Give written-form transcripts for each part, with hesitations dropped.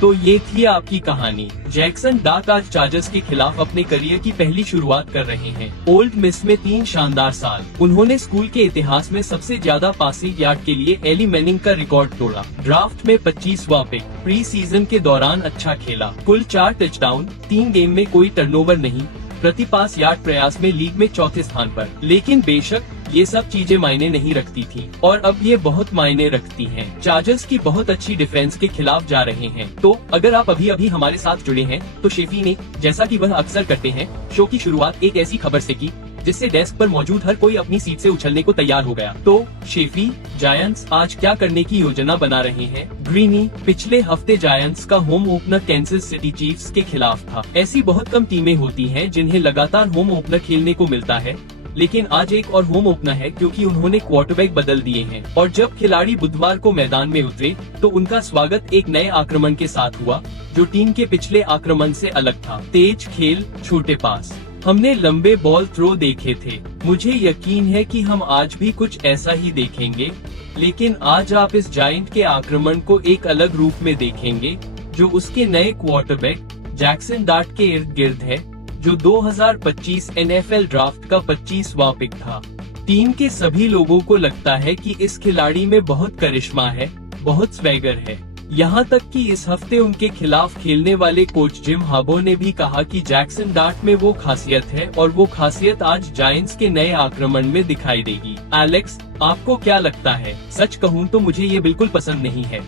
तो ये थी आपकी कहानी। जैक्सन डाक आज चार्जर्स के खिलाफ अपने करियर की पहली शुरुआत कर रहे हैं। ओल्ड मिस में 3 शानदार साल। उन्होंने स्कूल के इतिहास में सबसे ज्यादा पासिंग यार्ड के लिए एली मैनिंग का रिकॉर्ड तोड़ा। ड्राफ्ट में 25वां पिक। प्री सीजन के दौरान अच्छा खेला। कुल 4 टचडाउन, 3 गेम में कोई टर्नओवर नहीं। प्रति पास यार्ड प्रयास में लीग में चौथे स्थान पर। लेकिन बेशक ये सब चीजें मायने नहीं रखती थी और अब ये बहुत मायने रखती हैं। चार्जर्स की बहुत अच्छी डिफेंस के खिलाफ जा रहे हैं। तो अगर आप अभी हमारे साथ जुड़े हैं तो शेफी ने, जैसा कि वह अक्सर करते हैं, शो की शुरुआत एक ऐसी खबर से की जिससे डेस्क पर मौजूद हर कोई अपनी सीट से उछलने को तैयार हो गया। तो शेफी, जायंट्स आज क्या करने की योजना बना रहे हैं? ग्रीनी, पिछले हफ्ते जायंट्स का home opener Kansas city chiefs के खिलाफ था। ऐसी बहुत कम टीमें होती हैं जिन्हें लगातार होम ओपनर खेलने को मिलता है, लेकिन आज एक और होम ओपनर है क्योंकि उन्होंने क्वार्टरबैक बदल दिए हैं। और जब खिलाड़ी बुधवार को मैदान में उतरे तो उनका स्वागत एक नए आक्रमण के साथ हुआ जो टीम के पिछले आक्रमण से अलग था। तेज खेल, छोटे पास। हमने लंबे बॉल थ्रो देखे थे। मुझे यकीन है कि हम आज भी कुछ ऐसा ही देखेंगे, लेकिन आज आप इस जायंट के आक्रमण को एक अलग रूप में देखेंगे जो उसके नए क्वार्टरबैक जैक्सन डार्ट के इर्द गिर्द है, जो 2025 NFL ड्राफ्ट का 25वां पिक था। टीम के सभी लोगों को लगता है कि इस खिलाड़ी में बहुत करिश्मा है, बहुत स्वैगर है। यहाँ तक कि इस हफ्ते उनके खिलाफ खेलने वाले कोच जिम हार्बो ने भी कहा कि जैक्सन डार्ट में वो खासियत है और वो खासियत आज जायंट्स के नए आक्रमण में दिखाई देगी। एलेक्स, आपको क्या लगता है? सच कहूँ तो मुझे ये बिल्कुल पसंद नहीं है।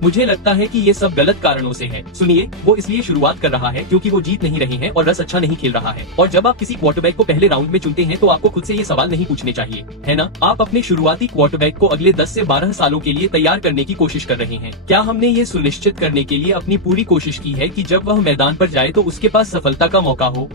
मुझे लगता है कि ये सब गलत कारणों से है। सुनिए, वो इसलिए शुरुआत कर रहा है क्योंकि वो जीत नहीं रहे हैं और रस अच्छा नहीं खेल रहा है। और जब आप किसी क्वार्टरबैक को पहले राउंड में चुनते हैं तो आपको खुद से ये सवाल नहीं पूछने चाहिए, है ना? आप अपने शुरुआती क्वार्टरबैक को अगले 10 से 12 सालों के लिए तैयार करने की कोशिश कर रहे हैं। क्या हमने ये सुनिश्चित करने के लिए अपनी पूरी कोशिश की है कि जब वह मैदान पर जाए तो उसके पास सफलता का मौका हो?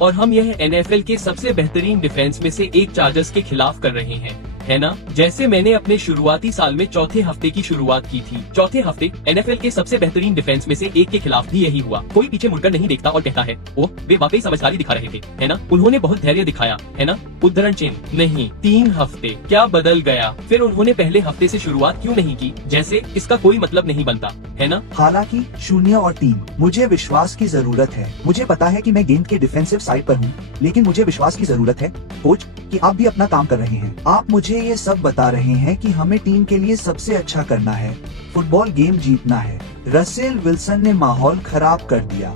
और हम यह NFL के सबसे बेहतरीन डिफेंस में से एक चार्जर्स के खिलाफ कर रहे हैं, है ना? जैसे मैंने अपने शुरुआती साल में चौथे हफ्ते की शुरुआत की थी। चौथे हफ्ते NFL के सबसे बेहतरीन डिफेंस में से एक के खिलाफ भी यही हुआ। कोई पीछे मुड़कर नहीं देखता और कहता है, ओह, वे वाकई समझदारी दिखा रहे थे, है ना? उन्होंने बहुत धैर्य दिखाया, है ना? उद्धरण चिन्ह। नहीं, 3 हफ्ते। क्या बदल गया? फिर उन्होंने पहले हफ्ते से शुरुआत क्यों नहीं की? जैसे इसका कोई मतलब नहीं बनता, है ना? हालांकि 0 और 3, मुझे विश्वास की जरूरत है। मुझे पता है कि मैं गेंद के डिफेंसिव साइड पर हूँ, लेकिन मुझे विश्वास की जरूरत है कोच कि आप भी अपना काम कर रहे हैं। आप मुझे ये सब बता रहे हैं कि हमें टीम के लिए सबसे अच्छा करना है, फुटबॉल गेम जीतना है। रसेल विल्सन ने माहौल खराब कर दिया।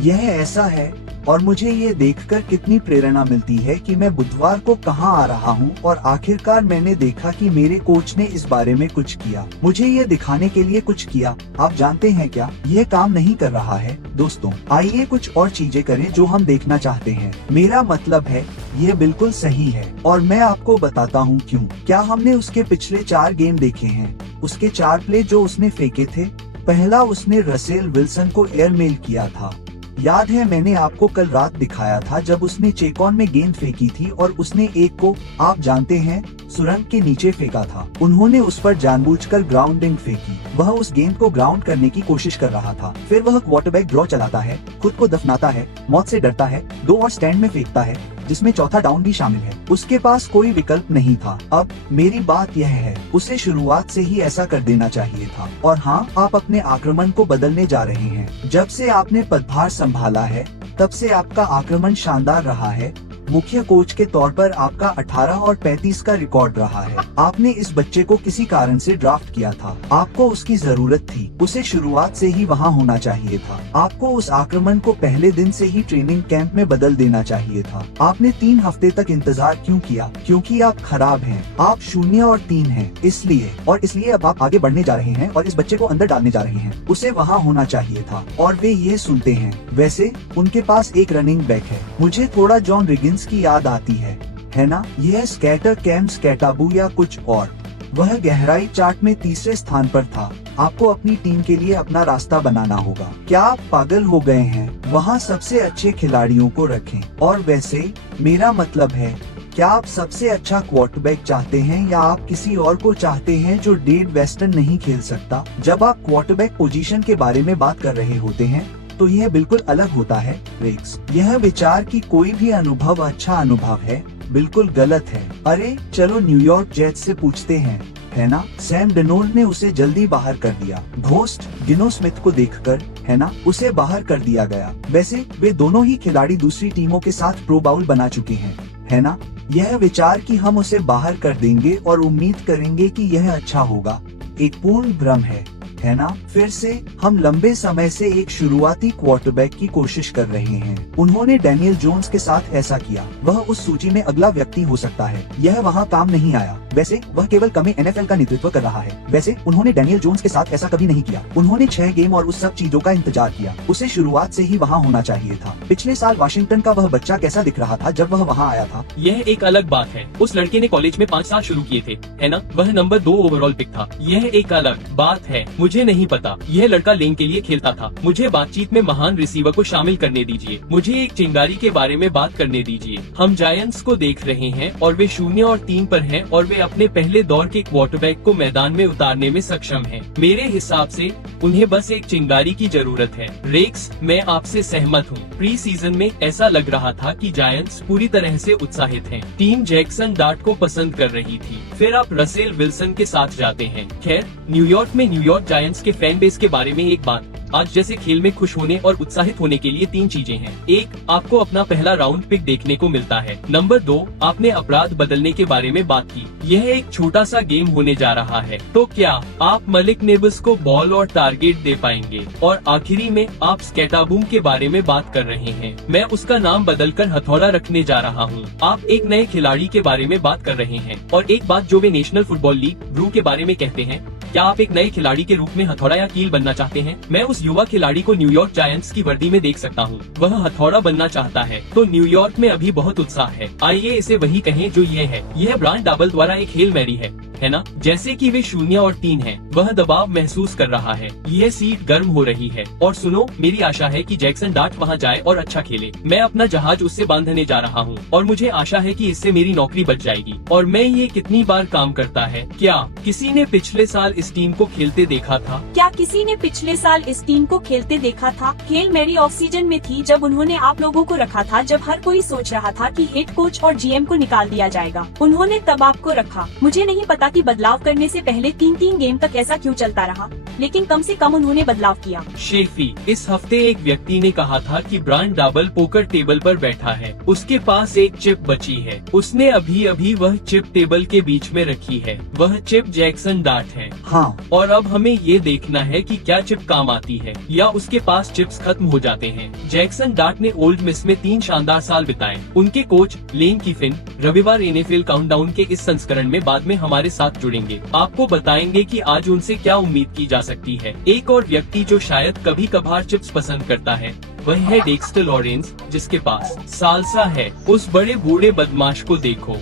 यह ऐसा है और मुझे ये देखकर कितनी प्रेरणा मिलती है कि मैं बुधवार को कहां आ रहा हूं और आखिरकार मैंने देखा कि मेरे कोच ने इस बारे में कुछ किया। मुझे ये दिखाने के लिए कुछ किया। आप जानते हैं क्या, यह काम नहीं कर रहा है दोस्तों। आइए कुछ और चीजें करें जो हम देखना चाहते हैं। मेरा मतलब है यह बिल्कुल सही है और मैं आपको बताता हूँ क्यों। क्या हमने उसके पिछले 4 गेम देखे हैं? उसके 4 प्ले जो उसने फेंके थे। पहला उसने रसेल विल्सन को एयरमेल किया था। याद है, मैंने आपको कल रात दिखाया था जब उसने चेकॉन में गेंद फेंकी थी और उसने एक को, आप जानते हैं, सुरंग के नीचे फेंका था। उन्होंने उस पर जानबूझकर ग्राउंडिंग फेंकी। वह उस गेंद को ग्राउंड करने की कोशिश कर रहा था। फिर वह क्वार्टरबैक ड्रॉ चलाता है, खुद को दफनाता है, मौत से डरता है, 2 और स्टैंड में फेंकता है, जिसमें चौथा डाउन भी शामिल है। उसके पास कोई विकल्प नहीं था। अब मेरी बात यह है, उसे शुरुआत से ही ऐसा कर देना चाहिए था। और हाँ, आप अपने आक्रमण को बदलने जा रहे हैं। जब से आपने पदभार संभाला है तब से आपका आक्रमण शानदार रहा है। मुख्य कोच के तौर पर आपका 18 और 35 का रिकॉर्ड रहा है। आपने इस बच्चे को किसी कारण से ड्राफ्ट किया था। आपको उसकी जरूरत थी। उसे शुरुआत से ही वहाँ होना चाहिए था। आपको उस आक्रमण को पहले दिन से ही ट्रेनिंग कैंप में बदल देना चाहिए था। आपने 3 हफ्ते तक इंतजार क्यों किया? क्योंकि आप खराब हैं। आप 0 और 3 हैं। इसलिए अब आप आगे बढ़ने जा रहे हैं और इस बच्चे को अंदर डालने जा रहे हैं। उसे वहाँ होना चाहिए था और वे ये सुनते हैं। वैसे उनके पास एक रनिंग बैक है। मुझे थोड़ा जॉन रिगिंस की याद आती है ना? यह स्कैटर कैम स्कैटाबू या कुछ और। वह गहराई चार्ट में 3रे स्थान पर था। आपको अपनी टीम के लिए अपना रास्ता बनाना होगा। क्या आप पागल हो गए हैं? वहाँ सबसे अच्छे खिलाड़ियों को रखें। और वैसे मेरा मतलब है, क्या आप सबसे अच्छा क्वार्टरबैक चाहते हैं या आप किसी और को चाहते हैं जो डेड वेस्टर्न नहीं खेल सकता? जब आप क्वार्टरबैक पोजीशन के बारे में बात कर रहे होते हैं तो यह बिल्कुल अलग होता है रेक्स। यह विचार कि कोई भी अनुभव अच्छा अनुभव है बिल्कुल गलत है। अरे चलो न्यूयॉर्क जेट्स से पूछते हैं। है ना। सैम डर्नोल्ड ने उसे जल्दी बाहर कर दिया। घोस्ट डिनो स्मिथ को देखकर, है ना, उसे बाहर कर दिया गया। वैसे वे दोनों ही खिलाड़ी दूसरी टीमों के साथ प्रो बाउल बना चुके हैं, है ना। यह विचार कि हम उसे बाहर कर देंगे और उम्मीद करेंगे कि यह अच्छा होगा, एक पूर्ण भ्रम है ना। फिर से हम लंबे समय से एक शुरुआती क्वार्टरबैक की कोशिश कर रहे हैं। उन्होंने डैनियल जोन्स के साथ ऐसा किया। वह उस सूची में अगला व्यक्ति हो सकता है। यह वहाँ काम नहीं आया। वैसे वह केवल कमी NFL का नेतृत्व कर रहा है। वैसे उन्होंने डैनियल जोन्स के साथ ऐसा कभी नहीं किया। उन्होंने 6 गेम और उस सब चीजों का इंतजार किया। उसे शुरुआत से ही वहाँ होना चाहिए था। पिछले साल वाशिंगटन का वह बच्चा कैसा दिख रहा था जब वह वहाँ आया था। यह एक अलग बात है। उस लड़के ने कॉलेज में 5 साल शुरू किए थे, है ना। वह नंबर 2 ओवरऑल पिक था। यह एक अलग बात है। मुझे नहीं पता यह लड़का लेन के लिए खेलता था। मुझे बातचीत में महान रिसीवर को शामिल करने दीजिए। मुझे एक चिंगारी के बारे में बात करने दीजिए। हम जायंट्स को देख रहे हैं और वे 0 और 3 पर हैं और वे अपने पहले दौर के क्वार्टरबैक को मैदान में उतारने में सक्षम हैं। मेरे हिसाब से उन्हें बस एक चिंगारी की जरूरत है। रेक्स, मैं आपसे सहमत हूँ। प्री सीजन में ऐसा लग रहा था कि जायंट्स पूरी तरह से उत्साहित हैं। टीम जैक्सन डार्ट को पसंद कर रही थी। फिर आप रसेल विल्सन के साथ जाते हैं। खैर, न्यूयॉर्क में न्यूयॉर्क जायंट्स के फैन बेस के बारे में एक बात। आज जैसे खेल में खुश होने और उत्साहित होने के लिए 3 चीजें हैं। 1, आपको अपना पहला राउंड पिक देखने को मिलता है। नंबर 2, आपने अपराध बदलने के बारे में बात की। यह एक छोटा सा गेम होने जा रहा है। तो क्या आप मलिक नेबस को बॉल और टारगेट दे पाएंगे? और आखिरी में आप स्केटाबूम के बारे में बात कर रहे हैं। मैं उसका नाम बदलकर हथौड़ा रखने जा रहा हूँ। आप एक नए खिलाड़ी के बारे में बात कर रहे हैं। और एक बात जो वे नेशनल फुटबॉल लीग ब्रू के बारे में कहते हैं, क्या आप एक नए खिलाड़ी के रूप में हथौड़ा या कील बनना चाहते हैं? मैं उस युवा खिलाड़ी को न्यूयॉर्क जायंट्स की वर्दी में देख सकता हूँ। वह हथौड़ा बनना चाहता है। तो न्यूयॉर्क में अभी बहुत उत्साह है। आइए इसे वही कहें जो ये है। यह ब्रायन डाबल द्वारा एक हेल मैरी है ना। जैसे कि वे 0 और 3 हैं। वह दबाव महसूस कर रहा है। यह सीट गर्म हो रही है। और सुनो, मेरी आशा है कि जैक्सन डार्ट वहाँ जाए और अच्छा खेले। मैं अपना जहाज उससे बांधने जा रहा हूँ और मुझे आशा है कि इससे मेरी नौकरी बच जाएगी। और मैं ये कितनी बार काम करता है। क्या किसी ने पिछले साल इस टीम को खेलते देखा था? क्या किसी ने पिछले साल इस टीम को खेलते देखा था? हेल मैरी ऑफ सीजन में थी जब उन्होंने आप लोगों को रखा था, जब हर कोई सोच रहा था कि हेड कोच और GM को निकाल दिया जाएगा। उन्होंने तब आपको रखा। मुझे नहीं पता कि बदलाव करने से पहले 3 गेम तक ऐसा क्यों चलता रहा, लेकिन कम से कम उन्होंने बदलाव किया। शेफी, इस हफ्ते एक व्यक्ति ने कहा था कि ब्रायन डाबल पोकर टेबल पर बैठा है। उसके पास एक चिप बची है। उसने अभी अभी वह चिप टेबल के बीच में रखी है। वह चिप जैक्सन डार्ट है। हाँ, और अब हमें ये देखना है कि क्या चिप काम आती है या उसके पास चिप्स खत्म हो जाते हैं। जैक्सन डार्ट ने ओल्ड मिस में 3 शानदार साल बिताए। उनके कोच लेन किफिन रविवार NFL काउंटडाउन के इस संस्करण में बाद में हमारे साथ जुड़ेंगे। आपको बताएंगे कि आज उनसे क्या उम्मीद की जा सकती है। एक और व्यक्ति जो शायद कभी कभार चिप्स पसंद करता है वह है डेक्स्टर लॉरेंस, जिसके पास सालसा है। उस बड़े बूढ़े बदमाश को देखो,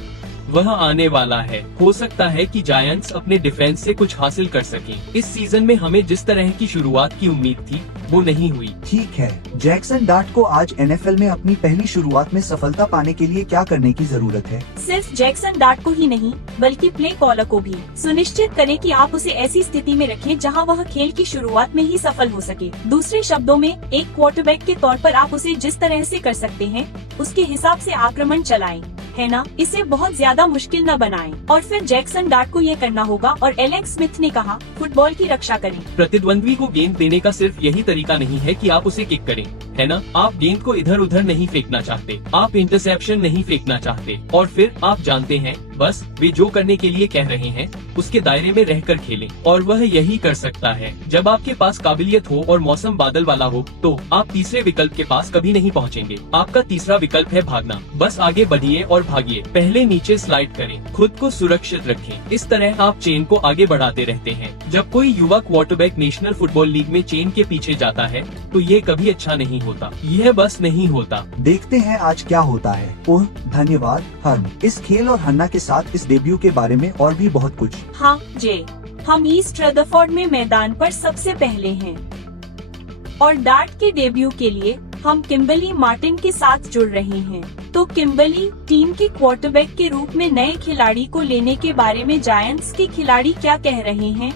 वह आने वाला है। हो सकता है कि जायंट्स अपने डिफेंस से कुछ हासिल कर सकें। इस सीजन में हमें जिस तरह की शुरुआत की उम्मीद थी वो नहीं हुई। ठीक है। जैक्सन डार्ट को आज NFL में अपनी पहली शुरुआत में सफलता पाने के लिए क्या करने की जरूरत है? सिर्फ जैक्सन डार्ट को ही नहीं, बल्कि प्ले कॉलर को भी। सुनिश्चित करें कि आप उसे ऐसी स्थिति में रखें जहां वह खेल की शुरुआत में ही सफल हो सके। दूसरे शब्दों में, एक क्वार्टरबैक के तौर पर आप उसे जिस तरह से कर सकते हैं उसके हिसाब से आक्रमण चलाएं, है ना। इसे बहुत ज्यादा मुश्किल न बनाएं। और फिर जैक्सन डार्ट को ये करना होगा। और एलेक्स स्मिथ ने कहा, फुटबॉल की रक्षा करें। प्रतिद्वंद्वी को गेंद देने का सिर्फ यही तरीका नहीं है कि आप उसे किक करें, है ना। आप गेंद को इधर उधर नहीं फेंकना चाहते। आप इंटरसेप्शन नहीं फेंकना चाहते। और फिर आप जानते हैं, बस वे जो करने के लिए कह रहे हैं उसके दायरे में रहकर खेलें। और वह यही कर सकता है। जब आपके पास काबिलियत हो और मौसम बादल वाला हो तो आप तीसरे विकल्प के पास कभी नहीं पहुंचेंगे। आपका तीसरा विकल्प है भागना। बस आगे बढ़िए और भागिए। पहले नीचे स्लाइड करें, खुद को सुरक्षित रखें। इस तरह आप चेन को आगे बढ़ाते रहते हैं। जब कोई युवा क्वार्टरबैक नेशनल फुटबॉल लीग में चेन के पीछे जाता है तो ये कभी अच्छा नहीं होता। यह बस नहीं होता। देखते हैं आज क्या होता है। ओह, धन्यवाद हर्म। इस खेल और हन्ना के साथ इस डेब्यू के बारे में और भी बहुत कुछ। हाँ जे, हम ईस्ट रदरफोर्ड में मैदान पर सबसे पहले हैं। और डार्ट के डेब्यू के लिए हम किम्बर्ली मार्टिन के साथ जुड़ रहे हैं। तो किम्बर्ली, टीम के क्वार्टरबैक के रूप में नए खिलाड़ी को लेने के बारे में जायंट्स के खिलाड़ी क्या कह रहे हैं?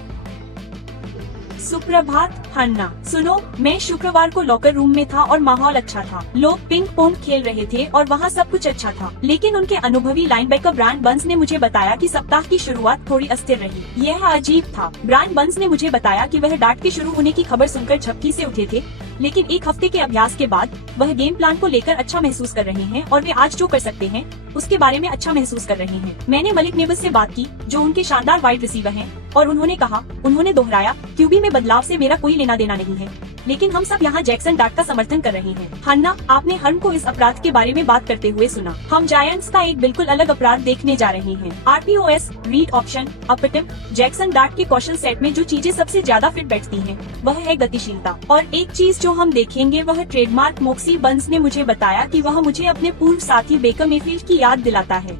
सुप्रभात हन्ना। सुनो, मैं शुक्रवार को लॉकर रूम में था और माहौल अच्छा था। लोग पिंग पोंग खेल रहे थे और वहाँ सब कुछ अच्छा था। लेकिन उनके अनुभवी लाइनबैकर ब्रायन बर्न्स ने मुझे बताया कि सप्ताह की शुरुआत थोड़ी अस्थिर रही। यह अजीब था। ब्रायन बर्न्स ने मुझे बताया कि वह डार्ट के शुरू होने की खबर सुनकर झपकी से उठे थे, लेकिन एक हफ्ते के अभ्यास के बाद वह गेम प्लान को लेकर अच्छा महसूस कर रहे हैं और वे आज जो कर सकते हैं उसके बारे में अच्छा महसूस कर रहे हैं। मैंने मलिक नेबस से बात की, जो उनके शानदार वाइड रिसीवर हैं, और उन्होंने दोहराया, क्यूबी में बदलाव से मेरा कोई लेना देना नहीं है, लेकिन हम सब यहाँ जैक्सन डार्ट का समर्थन कर रहे हैं। हन्ना, आपने हर्म को इस अपराध के बारे में बात करते हुए सुना। हम जायंट्स का एक बिल्कुल अलग अपराध देखने जा रहे हैं। RPOS, रीड ऑप्शन, अपटिम। जैक्सन डार्ट के कौशल सेट में जो चीजें सबसे ज्यादा फिट बैठती हैं, वह है गतिशीलता। और एक चीज जो हम देखेंगे वह ट्रेडमार्क। मोक्सी बर्न्स ने मुझे बताया कि वह मुझे अपने पूर्व साथी बेकर मेफील्ड की याद दिलाता है।